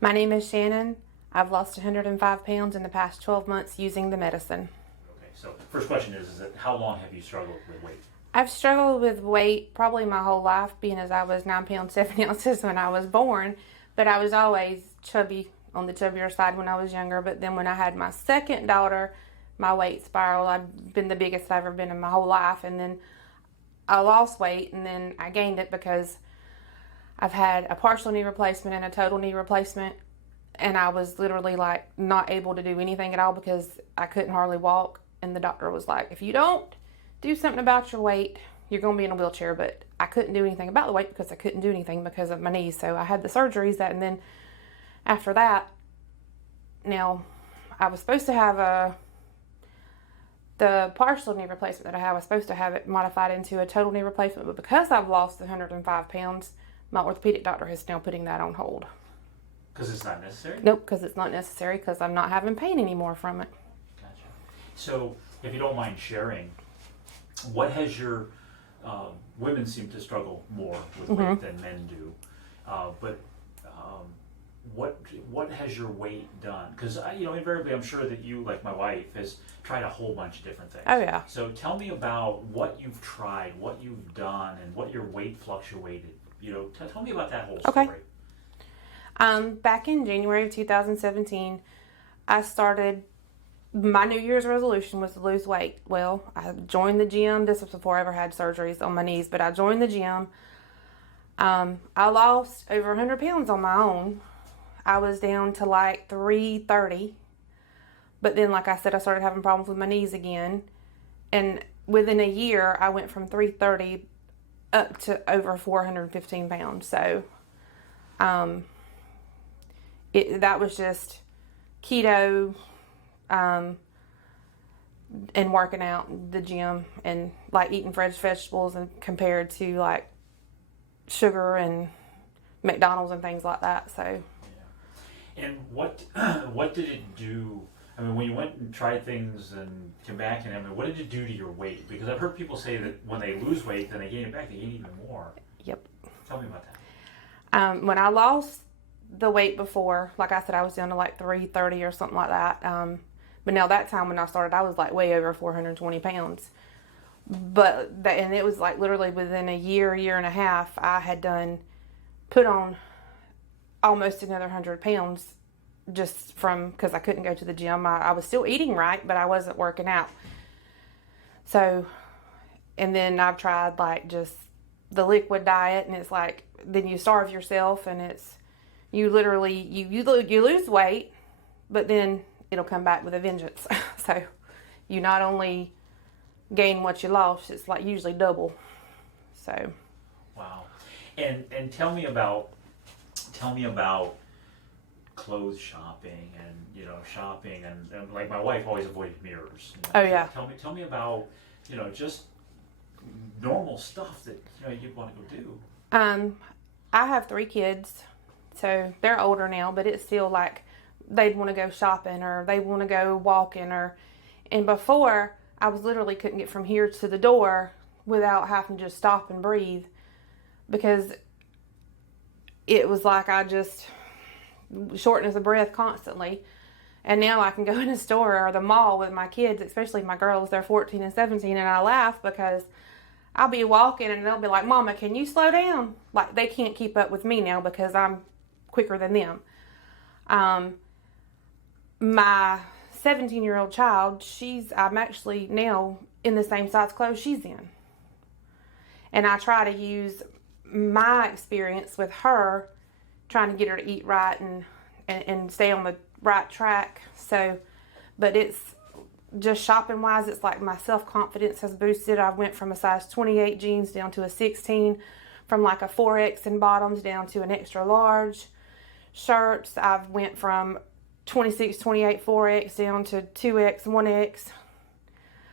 My name is Shanon. I've lost 105 pounds in the past 12 months using the medicine. Okay, so first question is that how long have you struggled with weight? I've struggled with weight probably my whole life, being as I was 9 pounds 7 ounces when I was born, but I was always chubby, on the chubbier side when I was younger. But then when I had my second daughter, my weight spiraled. I've been the biggest I've ever been in my whole life, and then I lost weight, and then I gained it because I've had a partial knee replacement and a total knee replacement, and I was literally like not able to do anything at all because I couldn't hardly walk. And the doctor was like, if you don't do something about your weight, you're going to be in a wheelchair. But I couldn't do anything about the weight because I couldn't do anything because of my knees. So I had the surgeries and then after that, now I was supposed to have the partial knee replacement that I have, I was supposed to have it modified into a total knee replacement, but because I've lost 105 pounds, my orthopedic doctor is now putting that on hold. Because it's not necessary? Nope, because it's not necessary, because I'm not having pain anymore from it. Gotcha. So, if you don't mind sharing, what has your women seem to struggle more with weight than men do, but what has your weight done? Because invariably, I'm sure that you, like my wife, has tried a whole bunch of different things. Oh yeah. So tell me about what you've tried, what you've done, and what your weight fluctuated. Tell me about that whole story. Okay. Back in January of 2017, I started, my New Year's resolution was to lose weight. Well, I joined the gym. This was before I ever had surgeries on my knees, but I joined the gym. I lost over 100 pounds on my own. I was down to like 330. But then, like I said, I started having problems with my knees again. And within a year, I went from 330 up to over 415 pounds. So, that was just keto, and working out in the gym and like eating fresh vegetables and compared to like sugar and McDonald's and things like that. So, yeah. And what did it do? I mean, when you went and tried things and came back, and what did it do to your weight? Because I've heard people say that when they lose weight, then they gain it back. They gain even more. Yep. Tell me about that. When I lost the weight before, like I said, I was down to like 330 or something like that. But now that time when I started, I was like way over 420 pounds. And it was like literally within a year and a half, I had put on almost another 100 pounds just from, because I couldn't go to the gym. I was still eating right, but I wasn't working out. So, and then I've tried like just the liquid diet, and it's like, then you starve yourself, and it's, you literally, you lose weight, but then it'll come back with a vengeance. So you not only gain what you lost, it's like usually double. So. Wow. And tell me about clothes shopping and shopping and like my wife always avoided mirrors. Oh yeah. Tell me about just normal stuff that you'd want to go do. I have 3 kids, so they're older now, but it's still like they'd want to go shopping or they want to go walking and before I was literally couldn't get from here to the door without having to just stop and breathe, because it was like I just shortness of breath constantly. And now I can go in a store or the mall with my kids, especially my girls, they're 14 and 17, and I laugh because I'll be walking and they'll be like, Mama, can you slow down? Like they can't keep up with me now because I'm quicker than them. My 17-year-old child, I'm actually now in the same size clothes she's in. And I try to use my experience with her, trying to get her to eat right and stay on the right track. So, but it's just shopping wise, it's like my self-confidence has boosted. I went from a size 28 jeans down to a 16, from like a 4X in bottoms down to an extra large. Shirts, I've went from 26, 28, 4X down to 2X, 1X.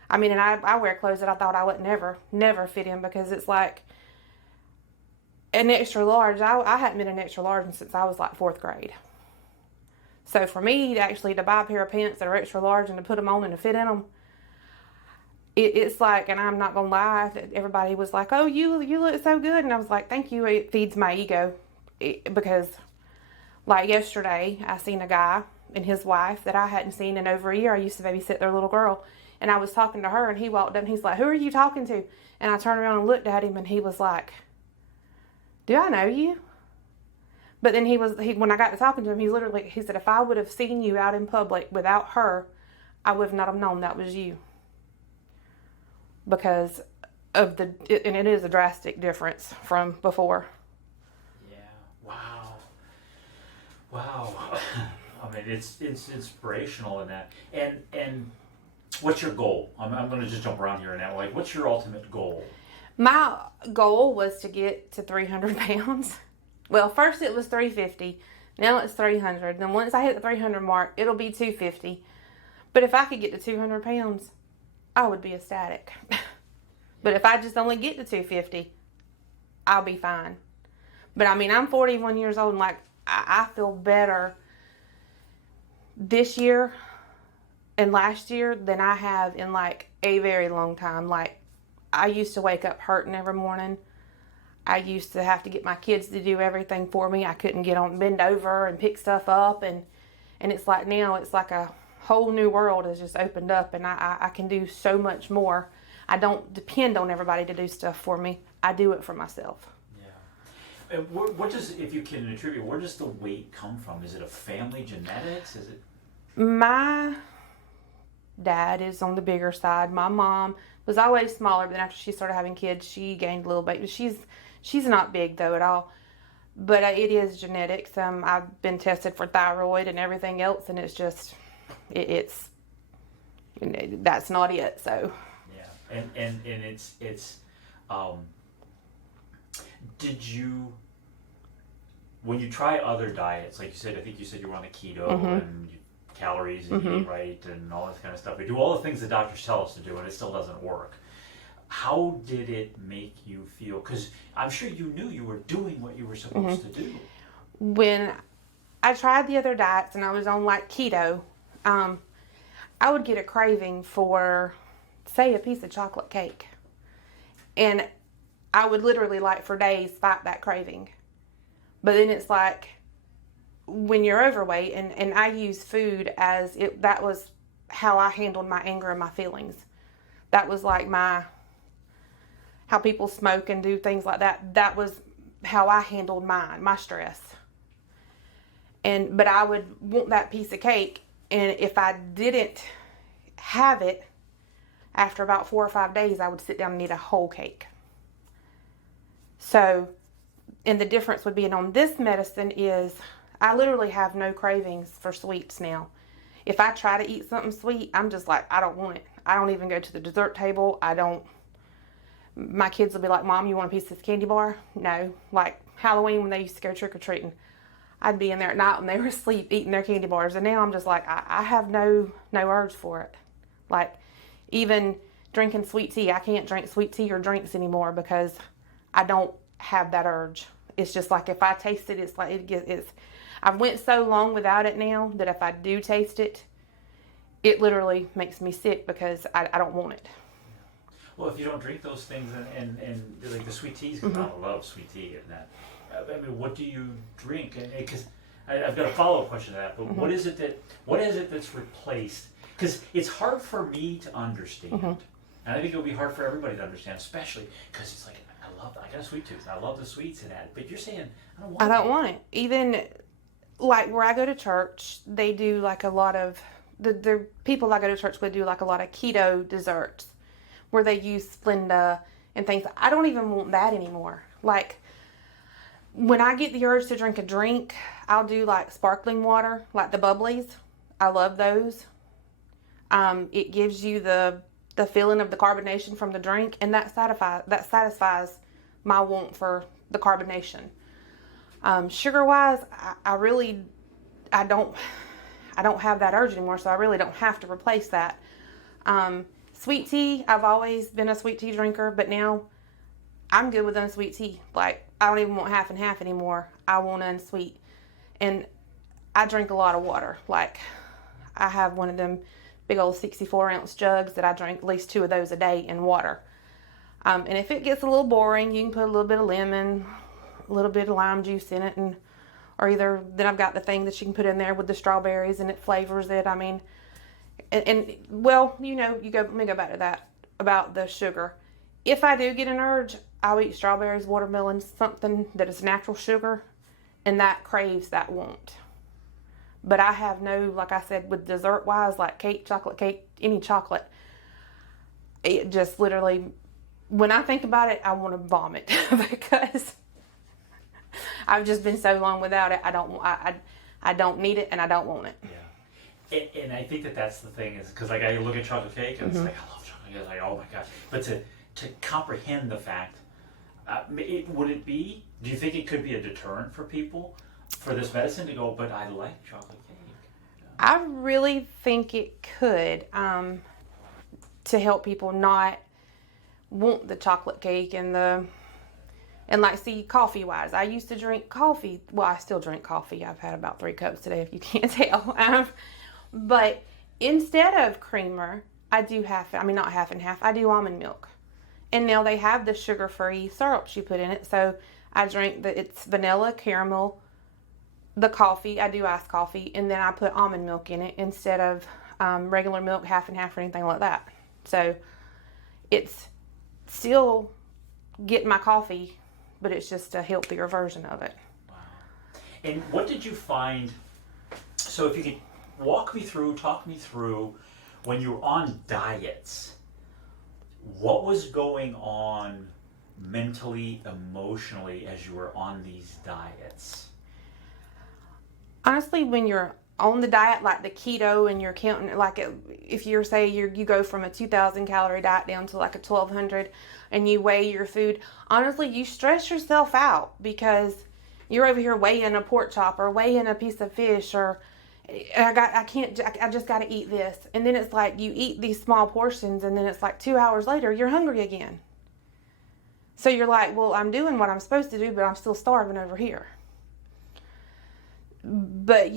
I mean, and I wear clothes that I thought I would never fit in, because it's like an extra large. I hadn't been an extra large since I was like 4th grade. So for me to buy a pair of pants that are extra large and to put them on and to fit in them, it's like, and I'm not gonna lie, everybody was like, oh, you look so good, and I was like, thank you. It feeds my ego, because Like yesterday, I seen a guy and his wife that I hadn't seen in over a year. I used to babysit their little girl. And I was talking to her, and he walked up and he's like, "Who are you talking to?" And I turned around and looked at him, and he was like, "Do I know you?" But then when I got to talking to him, he said, "If I would have seen you out in public without her, I would not have known that was you." Because of and it is a drastic difference from before. Yeah. Wow. Wow. I mean, it's inspirational in that. And what's your goal? I'm going to just jump around here now. Like, what's your ultimate goal? My goal was to get to 300 pounds. Well, first it was 350. Now it's 300. Then once I hit the 300 mark, it'll be 250. But if I could get to 200 pounds, I would be ecstatic. But if I just only get to 250, I'll be fine. But I mean, I'm 41 years old, and like, I feel better this year and last year than I have in like a very long time. Like, I used to wake up hurting every morning. I used to have to get my kids to do everything for me. I couldn't bend over and pick stuff up, and it's like now it's like a whole new world has just opened up, and I can do so much more. I don't depend on everybody to do stuff for me. I do it for myself. Yeah. And what does, if you can attribute, where does the weight come from? Is it a family genetics? Is it? My dad is on the bigger side. My mom was always smaller, but then after she started having kids, she gained a little weight. She's not big though at all. But it is genetics. I've been tested for thyroid and everything else, and it's just it's that's not it. So. Yeah, and it's did you, when you try other diets, like you said, I think you said you were on the keto and calories and you eat right and all this kind of stuff. We do all the things the doctors tell us to do, and it still doesn't work. How did it make you feel? Because I'm sure you knew you were doing what you were supposed to do. When I tried the other diets and I was on like keto, I would get a craving for, say, a piece of chocolate cake. And I would literally, like, for days fight that craving. But then it's like, when you're overweight, and I use food as that was how I handled my anger and my feelings. That was like how people smoke and do things like that. That was how I handled my stress. But I would want that piece of cake, and if I didn't have it, after about 4 or 5 days, I would sit down and eat a whole cake. So, and the difference would be on this medicine is I literally have no cravings for sweets now. If I try to eat something sweet, I'm just like, I don't want it. I don't even go to the dessert table. My kids will be like, "Mom, you want a piece of this candy bar?" No. Like Halloween when they used to go trick-or-treating, I'd be in there at night when they were asleep eating their candy bars. And now I'm just like, I have no urge for it. Like, even drinking sweet tea, I can't drink sweet tea or drinks anymore because I don't have that urge. It's just like if I taste it, it's like I've went so long without it now that if I do taste it, it literally makes me sick because I don't want it. Well, if you don't drink those things and like the sweet teas, because I love sweet tea and that. I mean, what do you drink? Because I've got a follow-up question to that. But what is it that's replaced? Because it's hard for me to understand, and I think it'll be hard for everybody to understand, especially because it's like I got a sweet tooth. I love the sweets in that. But you're saying I don't want it. Even like where I go to church, they do like a lot of the people I go to church with do like a lot of keto desserts where they use Splenda and things. I don't even want that anymore. Like when I get the urge to drink a drink, I'll do like sparkling water, like the bubblies. I love those. It gives you the feeling of the carbonation from the drink, and that satisfies my want for the carbonation. Sugar wise, I don't have that urge anymore, so I really don't have to replace that. Sweet tea, I've always been a sweet tea drinker, but now I'm good with unsweet tea. Like, I don't even want half and half anymore. I want unsweet. And I drink a lot of water. Like, I have one of them big old 64-ounce jugs that I drink at least 2 of those a day in water. And if it gets a little boring, you can put a little bit of lemon, a little bit of lime juice in it, and or either then I've got the thing that you can put in there with the strawberries and it flavors it. I mean, well, you know, let me go back to that about the sugar. If I do get an urge, I'll eat strawberries, watermelon, something that is natural sugar, and that craves that won't. But I have no, like I said, with dessert wise, like cake, chocolate cake, any chocolate, it just literally, when I think about it, I want to vomit because I've just been so long without it. I don't need it and I don't want it. Yeah. And I think that's the thing is because like I look at chocolate cake and it's like I love chocolate cake. It's like, oh my gosh. But to comprehend the fact, would it be? Do you think it could be a deterrent for people for this medicine to go? But I like chocolate cake. I really think it could to help people not want the chocolate cake and like, see, coffee wise, I used to drink coffee. Well, I still drink coffee. I've had about 3 cups today, if you can't tell. But instead of creamer, I do not half and half. I do almond milk. And now they have the sugar-free syrups you put in it. So I drink it's vanilla, caramel, the coffee. I do iced coffee. And then I put almond milk in it instead of regular milk, half and half or anything like that. So it's still getting my coffee, but it's just a healthier version of it. Wow. And what did you find? So if you could talk me through when you were on diets, what was going on mentally, emotionally as you were on these diets? Honestly, when you're on the diet, like the keto, and you're counting, like if you're you go from a 2,000 calorie diet down to like a 1,200 and you weigh your food, honestly, you stress yourself out because you're over here weighing a pork chop or weighing a piece of fish or I just got to eat this. And then it's like you eat these small portions and then it's like 2 hours later, you're hungry again. So you're like, well, I'm doing what I'm supposed to do, but I'm still starving over here. But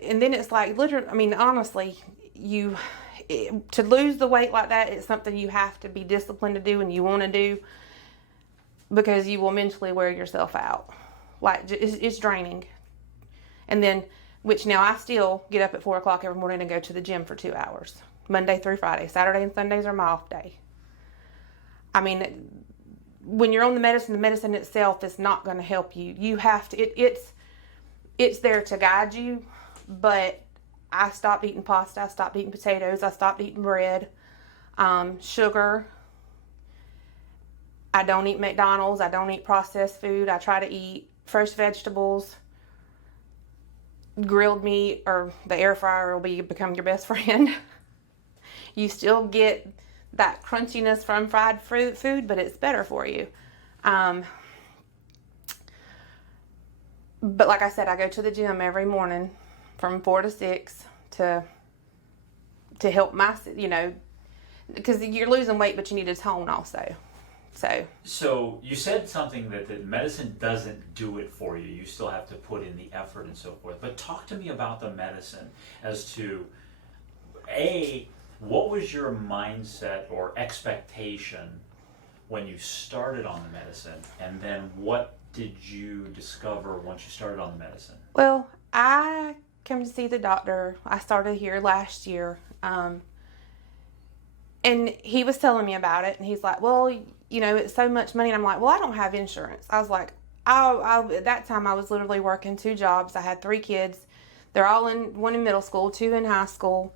and then it's like, literally, I mean, honestly, to lose the weight like that, it's something you have to be disciplined to do and you want to do because you will mentally wear yourself out. Like, it's draining. And then, which now I still get up at 4 o'clock every morning and go to the gym for 2 hours, Monday through Friday. Saturday and Sundays are my off day. I mean, when you're on the medicine itself is not going to help you. You have to, it's there to guide you, but I stopped eating pasta, I stopped eating potatoes, I stopped eating bread, sugar. I don't eat McDonald's, I don't eat processed food. I try to eat fresh vegetables, grilled meat, or the air fryer will become your best friend. You still get that crunchiness from fried food, but it's better for you. But like I said, I go to the gym every morning from 4 to 6 to help because you're losing weight, but you need to tone also. So you said something that the medicine doesn't do it for you. You still have to put in the effort and so forth. But talk to me about the medicine as to, what was your mindset or expectation when you started on the medicine? And then what did you discover once you started on the medicine? Well, I came to see the doctor. I started here last year. And he was telling me about it. And he's like, well, it's so much money. And I'm like, well, I don't have insurance. I was like, at that time I was literally working 2 jobs. I had 3 kids. They're all one in middle school, 2 in high school.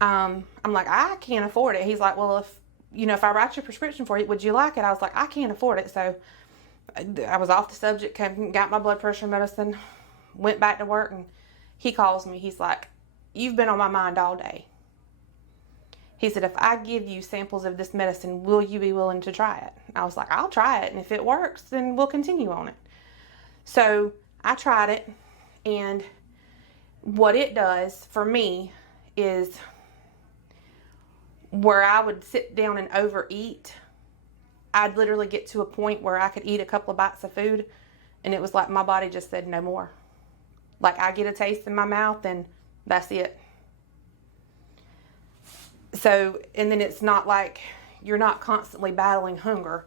I'm like, I can't afford it. He's like, well, if I write your prescription for you, would you like it? I was like, I can't afford it. So I was off the subject, got my blood pressure medicine, went back to work, and he calls me. He's like, you've been on my mind all day. He said, if I give you samples of this medicine, will you be willing to try it? I was like, I'll try it, and if it works, then we'll continue on it. So I tried it, and what it does for me is where I would sit down and overeat, I'd literally get to a point where I could eat a couple of bites of food, and it was like my body just said no more. Like, I get a taste in my mouth, and that's it. So, and then it's not like you're not constantly battling hunger.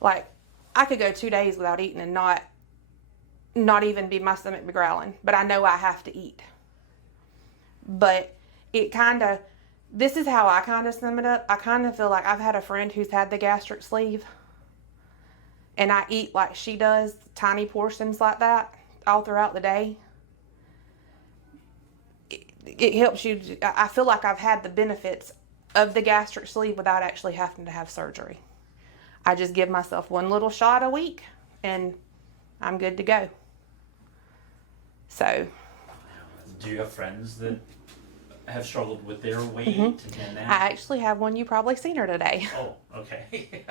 Like, I could go 2 days without eating and not not even be my stomach be growling, but I know I have to eat. But it kind of, this is how I kind of sum it up. I kind of feel like I've had a friend who's had the gastric sleeve, and I eat like she does, tiny portions like that all throughout the day. It helps you. I feel like I've had the benefits of the gastric sleeve without actually having to have surgery. I just give myself one little shot a week and I'm good to go. So. Do you have friends that have struggled with their weight and that? I actually have one. You probably seen her today. Oh, okay.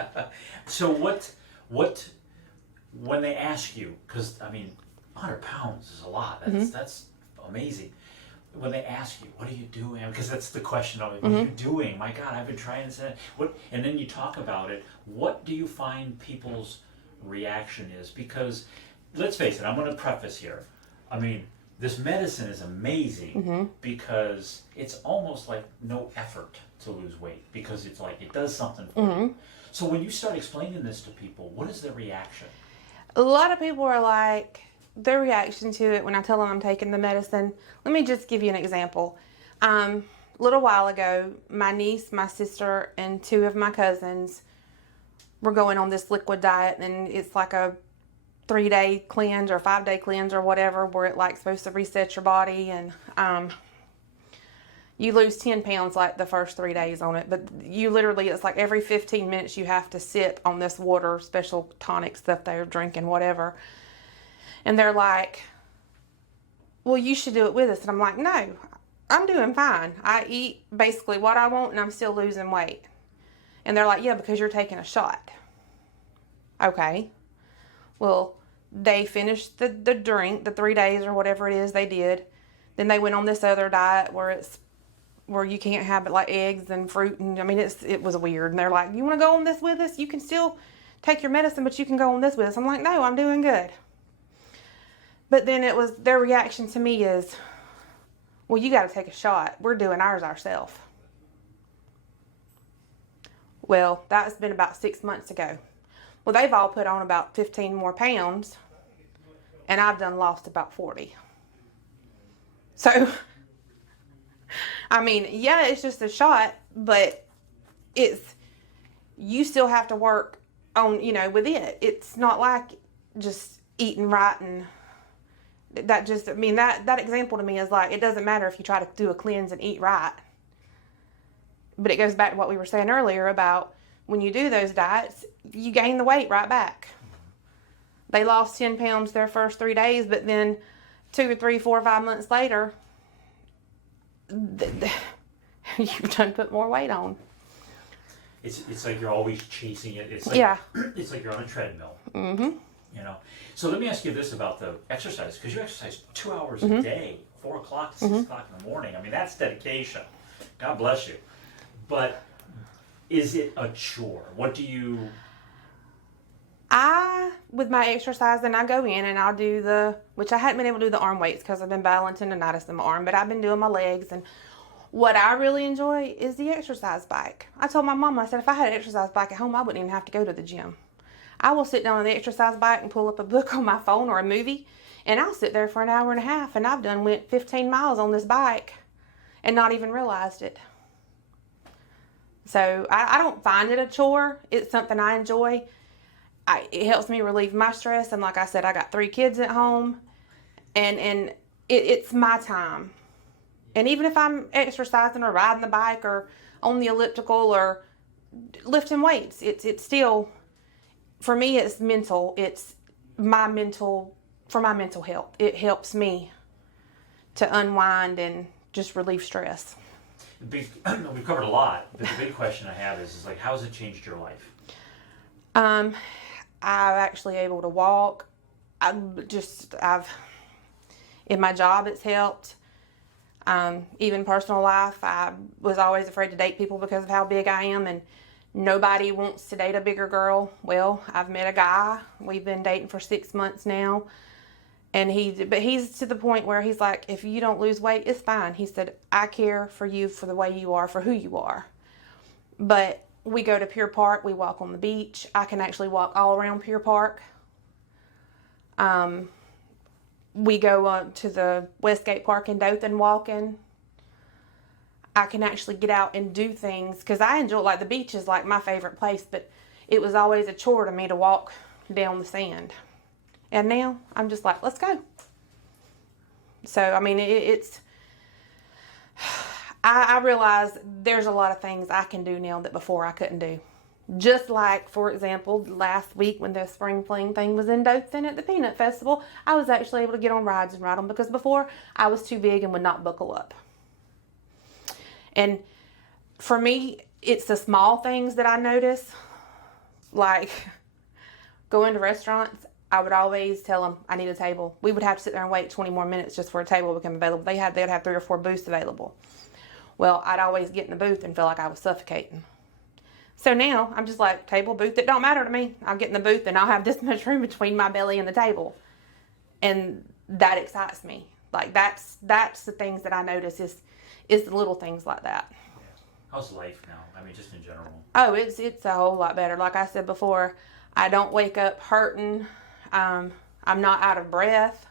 So what, when they ask you, because I mean, 100 pounds is a lot. That's amazing. When they ask you, what are you doing? Because that's the question of it. What are you doing? My God, I've been trying to say what, and then you talk about it. What do you find people's reaction is? Because let's face it, I'm going to preface here. I mean, this medicine is amazing because it's almost like no effort to lose weight because it's like it does something for you. So when you start explaining this to people, what is their reaction? A lot of people are like, their reaction to it when I tell them I'm taking the medicine. Let me just give you an example. A little while ago, my niece, my sister, and 2 of my cousins were going on this liquid diet, and it's like a 3-day cleanse or 5-day cleanse or whatever, where it like supposed to reset your body, and you lose 10 pounds like the first 3 days on it. But you literally, it's like every 15 minutes you have to sip on this water, special tonic stuff they're drinking, whatever. And they're like, well, you should do it with us. And I'm like, no, I'm doing fine. I eat basically what I want and I'm still losing weight. And they're like, yeah, because you're taking a shot. Okay. Well, they finished the drink, the 3 days or whatever it is they did. Then they went on this other diet where you can't have it like eggs and fruit. And I mean, it was weird. And they're like, you want to go on this with us? You can still take your medicine, but you can go on this with us. I'm like, no, I'm doing good. But then it was, their reaction to me is, well, you got to take a shot. We're doing ours ourselves. Well, that's been about 6 months ago. Well, they've all put on about 15 more pounds, and I've done lost about 40. So, I mean, yeah, it's just a shot, but you still have to work on, with it. It's not like just eating right and that example to me is like, it doesn't matter if you try to do a cleanse and eat right. But it goes back to what we were saying earlier about when you do those diets, you gain the weight right back. They lost 10 pounds their first 3 days, but then 2 or 3, 4, 5 months later, you've done put more weight on. It's like you're always chasing it. It's like, it's like you're on a treadmill. So let me ask you this about the exercise, because you exercise 2 hours a day, 4 o'clock to 6 o'clock in the morning. I mean, that's dedication. God bless you. But is it a chore? What do you... With my exercising, I go in and I'll do which I hadn't been able to do the arm weights because I've been battling tendonitis in my arm, but I've been doing my legs. And what I really enjoy is the exercise bike. I told my mom, I said, if I had an exercise bike at home, I wouldn't even have to go to the gym. I will sit down on the exercise bike and pull up a book on my phone or a movie, and I'll sit there for an hour and a half, and I've went 15 miles on this bike and not even realized it. So I don't find it a chore. It's something I enjoy. It helps me relieve my stress, and like I said, I got 3 kids at home, and it's my time. And even if I'm exercising or riding the bike or on the elliptical or lifting weights, it's still, for me, it's mental. It's for my mental health. It helps me to unwind and just relieve stress. We've covered a lot, but the big question I have is like, how has it changed your life? I'm actually able to walk. In my job, it's helped. Even personal life, I was always afraid to date people because of how big I am, and nobody wants to date a bigger girl. Well, I've met a guy. We've been dating for 6 months now, and he's to the point where he's like, if you don't lose weight, it's fine. He said, I care for you for the way you are, for who you are. But we go to Pier Park. We walk on the beach. I can actually walk all around Pier Park. we go up to the Westgate Park in Dothan walking, I can actually get out and do things, because I enjoy, like, the beach is like my favorite place, but it was always a chore to me to walk down the sand. And now I'm just like, let's go. So, I mean, I realize there's a lot of things I can do now that before I couldn't do. Just like, for example, last week when the spring fling thing was in Dothan at the Peanut Festival, I was actually able to get on rides and ride them, because before I was too big and would not buckle up. And for me, it's the small things that I notice. Like, going to restaurants, I would always tell them I need a table. We would have to sit there and wait 20 more minutes just for a table to become available. They'd have 3 or 4 booths available. Well, I'd always get in the booth and feel like I was suffocating. So now I'm just like, table, booth, it don't matter to me. I'll get in the booth and I'll have this much room between my belly and the table. And that excites me. Like, that's the things that I notice is the little things like that. How's life now? I mean, just in general. Oh, it's a whole lot better. Like I said before, I don't wake up hurting. I'm not out of breath.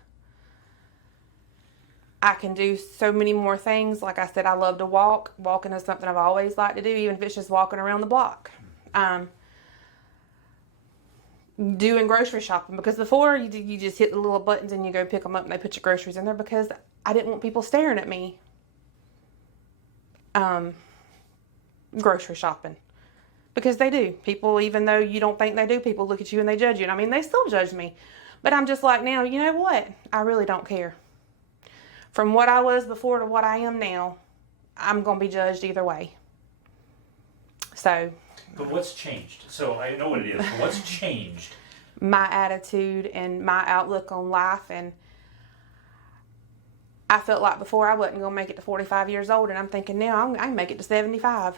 I can do so many more things. Like I said, I love to walk. Walking is something I've always liked to do, even if it's just walking around the block. Doing grocery shopping, because before you just hit the little buttons and you go pick them up and they put your groceries in there, because I didn't want people staring at me. Grocery shopping, because they do. People, even though you don't think they do, people look at you and they judge you. And I mean, they still judge me, but I'm just like, now, you know what? I really don't care. From what I was before to what I am now, I'm going to be judged either way. So. But what's changed? So I know what it is, but what's changed? My attitude and my outlook on life. And I felt like before I wasn't going to make it to 45 years old, and I'm thinking now I can make it to 75.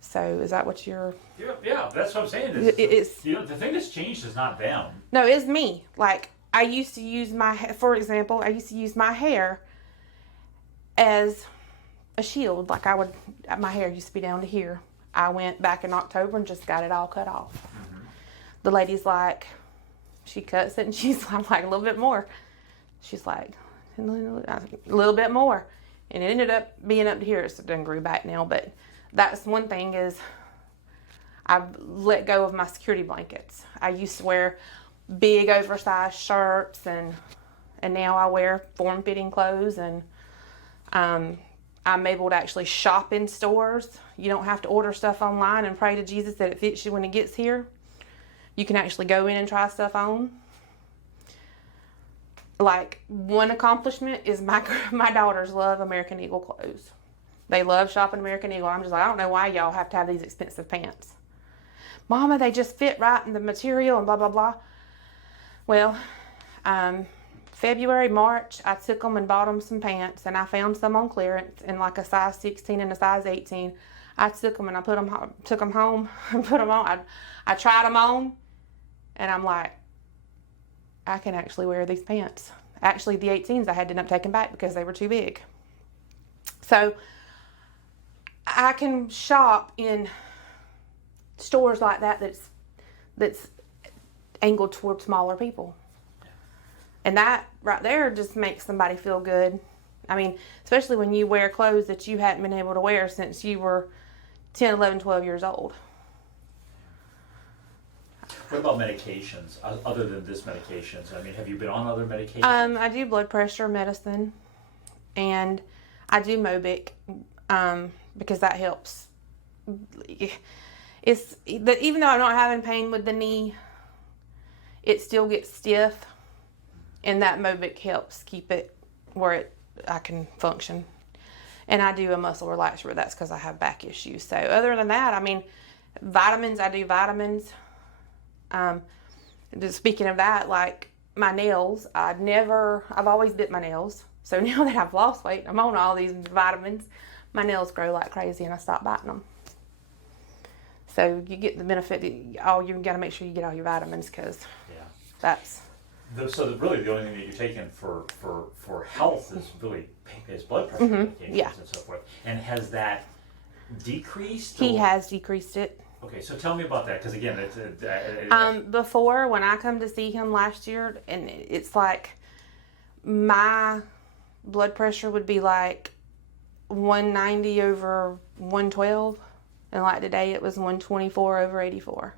So is that what you're... Yeah, that's what I'm saying. It's the thing that's changed is not them. No, it's me. Like, I used to use for example, I used to use my hair as a shield. Like, my hair used to be down to here. I went back in October and just got it all cut off. Mm-hmm. The lady's like, she cuts it and I'm like, a little bit more. She's like, a little bit more. And it ended up being up to here. It done grew back now, but that's one thing is I've let go of my security blankets. I used to wear big oversized shirts, and now I wear form-fitting clothes, and I'm able to actually shop in stores. You don't have to order stuff online and pray to Jesus that it fits you when it gets here. You can actually go in and try stuff on. Like, one accomplishment is my daughters love American Eagle clothes. They love shopping American Eagle. I'm just like, I don't know why y'all have to have these expensive pants. Mama, they just fit right in the material and blah, blah, blah. Well, February, March, I took them and bought them some pants, and I found some on clearance in like a size 16 and a size 18. I took them and I took them home and put them on. I tried them on, and I'm like, I can actually wear these pants. Actually, the 18s I had to end up taking back because they were too big. So I can shop in stores like that's angled toward smaller people. And that right there just makes somebody feel good. I mean, especially when you wear clothes that you hadn't been able to wear since you were 10, 11, 12 years old. What about medications, other than this medications? I mean, have you been on other medications? I do blood pressure medicine, and I do Mobic, because that helps. Even though I'm not having pain with the knee, it still gets stiff, and that Mobic helps keep it where I can function. And I do a muscle relaxer, but that's because I have back issues. So other than that, I mean, vitamins, I do vitamins. Speaking of that, like my nails, I've always bit my nails. So now that I've lost weight, I'm on all these vitamins, my nails grow like crazy and I stop biting them. So you get the benefit, you got to make sure you get all your vitamins, because that's... So really the only thing that you're taking for health is blood pressure medications and so forth. And has that decreased? He has decreased it. Okay, so tell me about that, because again, Before, when I come to see him last year, and it's like my blood pressure would be like 190 over 112, and like today it was 124 over 84.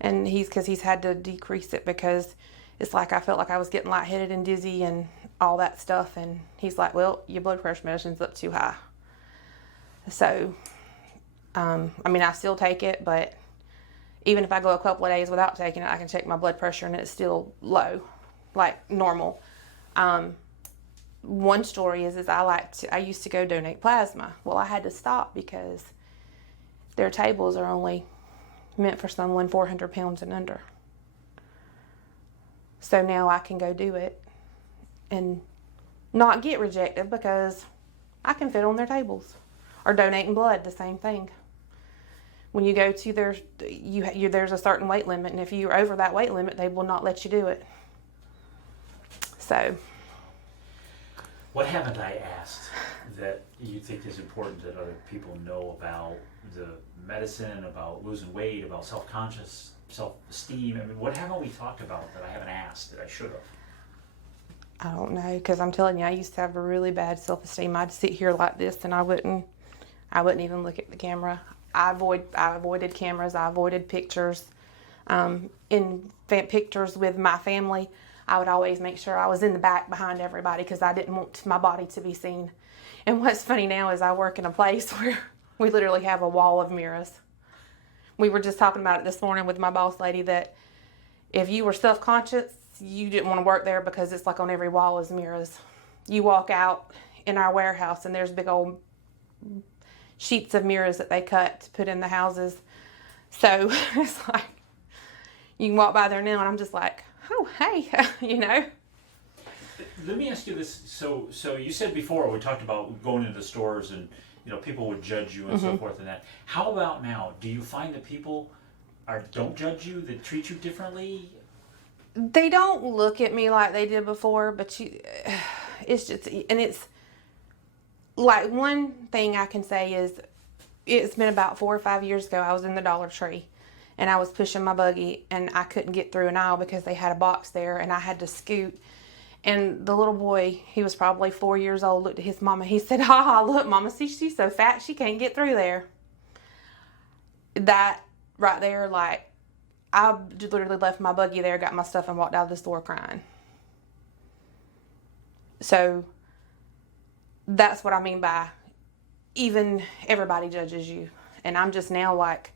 And because he's had to decrease it because it's like I felt like I was getting lightheaded and dizzy and all that stuff. And he's like, well, your blood pressure medicine's up too high. So, I mean, I still take it, but even if I go a couple of days without taking it, I can check my blood pressure and it's still low, like normal. One story is I used to go donate plasma. Well, I had to stop because their tables are only meant for someone 400 pounds and under. So now I can go do it and not get rejected because I can fit on their tables. Or donating blood, the same thing. When you go to there's a certain weight limit, and if you're over that weight limit, they will not let you do it. So, what haven't I asked that you think is important that other people know about the medicine, about losing weight, about self-conscious, self-esteem? I mean, what haven't we talked about that I haven't asked that I should have? I don't know, because I'm telling you, I used to have a really bad self-esteem. I'd sit here like this, and I wouldn't even look at the camera. I avoided cameras. I avoided pictures. Pictures with my family, I would always make sure I was in the back behind everybody because I didn't want my body to be seen. And what's funny now is I work in a place where we literally have a wall of mirrors. We were just talking about it this morning with my boss lady that if you were self-conscious, you didn't want to work there because it's like on every wall is mirrors. You walk out in our warehouse and there's big old sheets of mirrors that they cut to put in the houses. So it's like, you can walk by there now and I'm just like, oh, hey, you know. Let me ask you this. So you said before, we talked about going into the stores and, you know, people would judge you and so forth and that. How about now? Do you find that people don't judge you, that treat you differently? They don't look at me like they did before, but it's just, and it's, like, one thing I can say is it's been about 4 or 5 years ago. I was in the Dollar Tree and I was pushing my buggy and I couldn't get through an aisle because they had a box there and I had to scoot. And the little boy, he was probably 4 years old, looked at his mama. He said, "Ha, look, Mama, see, she's so fat she can't get through there." That right there, like, I literally left my buggy there, got my stuff, and walked out of the store crying. So that's what I mean by even everybody judges you. And I'm just now like,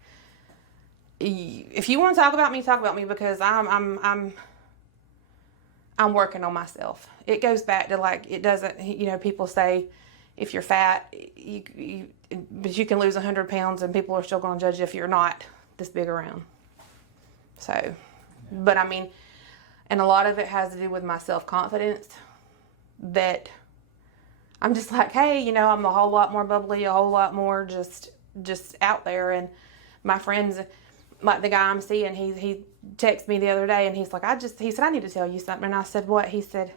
if you want to talk about me because I'm working on myself. It goes back to, like, it doesn't, you know, people say if you're fat, but you can lose 100 pounds and people are still going to judge you if you're not this big around. So, but I mean, and a lot of it has to do with my self-confidence, that I'm just like, hey, you know, I'm a whole lot more bubbly, a whole lot more just out there. And my friends, like the guy I'm seeing, he texted me the other day and he's like, he said, "I need to tell you something." And I said, "What?" He said,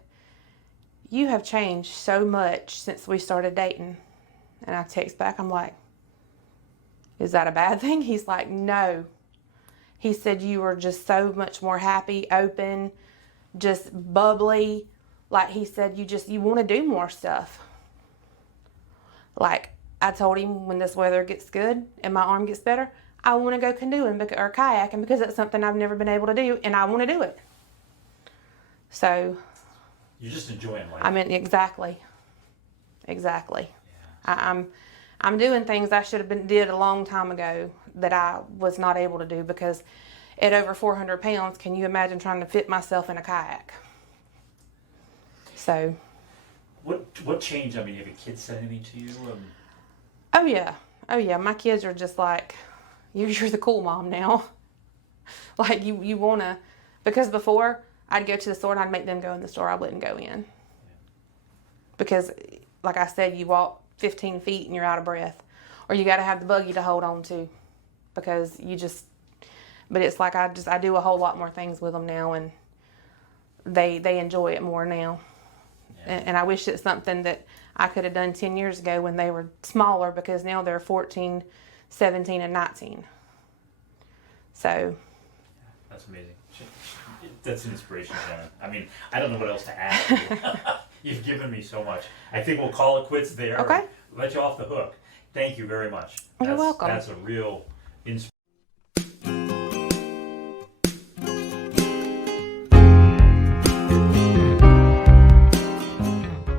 "You have changed so much since we started dating." And I text back, I'm like, "Is that a bad thing?" He's like, "No." He said, "You were just so much more happy, open, just bubbly." Like, he said, you want to do more stuff. Like, I told him when this weather gets good and my arm gets better, I want to go canoeing or kayaking because it's something I've never been able to do and I want to do it. So. You're just enjoying life. I mean, exactly. Yeah. I'm doing things I should have did a long time ago that I was not able to do because at over 400 pounds, can you imagine trying to fit myself in a kayak? So. What changed? I mean, have your kids said anything to you? Oh yeah. My kids are just like, you're the cool mom now. Like, you want to, because before I'd go to the store and I'd make them go in the store. I wouldn't go in. Yeah. Because, like I said, you walk 15 feet and you're out of breath. Or you got to have the buggy to hold on to. Because but it's like I do a whole lot more things with them now and they enjoy it more now. Yeah. And I wish it's something that I could have done 10 years ago when they were smaller, because now they're 14, 17, and 19. So, That's amazing. That's an inspiration, Shannon. I mean, I don't know what else to ask you. You've given me so much. I think we'll call it quits there. Okay. Let you off the hook. Thank you very much. You're welcome. That's a real